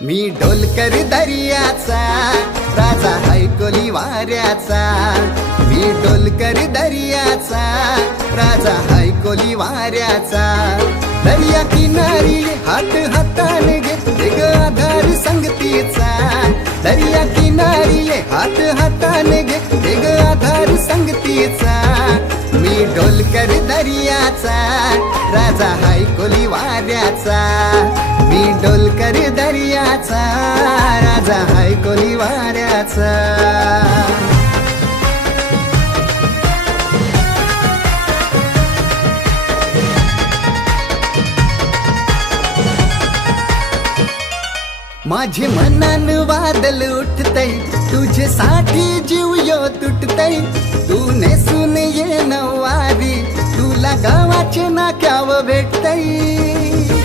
मी डोलकर दर्याचा राजा हैकोली वाऱ्याचा, मी डोलकर दर्याचा राजा हैकोली वाऱ्याचा। दर्या किनारी हात हाताने घे ग आधार संगतीचा, दर्या किनारी हात हाताने घे ग आधार संगतीचा। मी डोलकर दर्याचा राजा हैकोली वाऱ्याचा, मी डोलकर दर्याचा राजा हैकोली वाऱ्याचा। माझे मनान वादल उठतय, तुझ्यासाठी जीव यो तुटतय। तू नेसून ये नवारी, तुला गावाचे नाक्याव भेटतय।